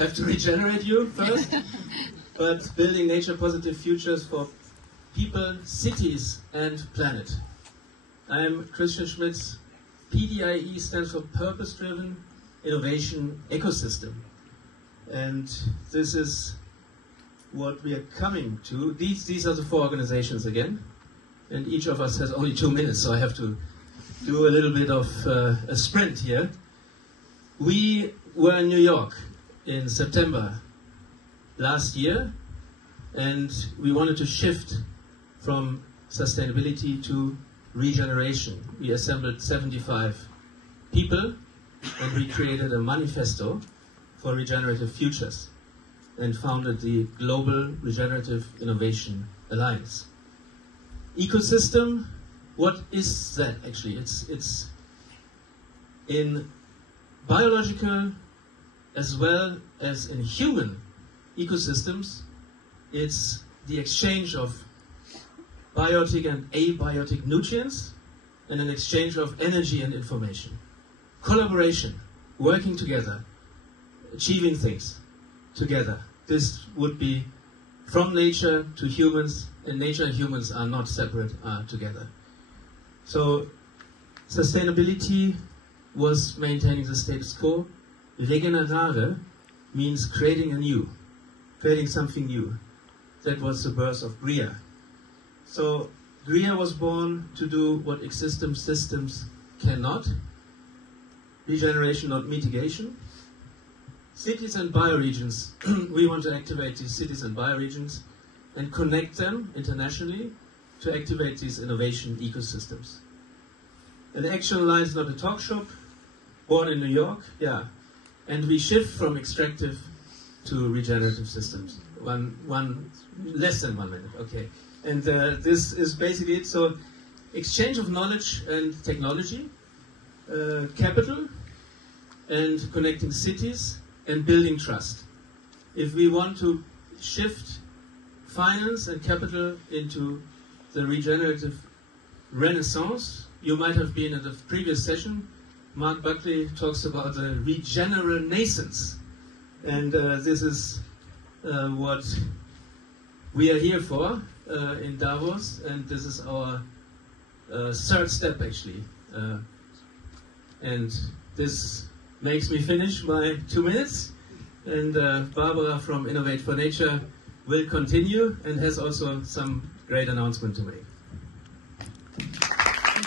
have to regenerate you first, but building nature-positive futures for people, cities, and planet. I'm Christian Schmidt's PDIE stands for Purpose-Driven Innovation Ecosystem. And this is what we are coming to. These are the 4 organizations again. And each of us has only 2 minutes, so I have to do a little bit of a sprint here. We were in New York in September last year, and we wanted to shift from sustainability to regeneration. We assembled 75 people, and we created a manifesto for regenerative futures and founded the Global Regenerative Innovation Alliance. Ecosystem, what is that actually? It's in biological as well as in human ecosystems, it's the exchange of biotic and abiotic nutrients and an exchange of energy and information. Collaboration, working together, achieving things together. This would be from nature to humans, and nature and humans are not separate, are together. So sustainability was maintaining the status quo. Regenerare means creating anew, creating something new. That was the birth of GRIA. So GRIA was born to do what existing systems cannot. Regeneration, not mitigation. Cities and bioregions. We want to activate these cities and bioregions and connect them internationally to activate these innovation ecosystems. An action line is not a talk shop, born in New York, yeah. And we shift from extractive to regenerative systems. Less than 1 minute, okay. And this is basically it. So exchange of knowledge and technology, capital, and connecting cities, and building trust. If we want to shift finance and capital into the regenerative renaissance, you might have been at the previous session. Mark Buckley talks about the regeneration, and this is what we are here for in Davos, and this is our third step actually. And this makes me finish my 2 minutes, and Barbara from Innovate for Nature will continue and has also some great announcement to make.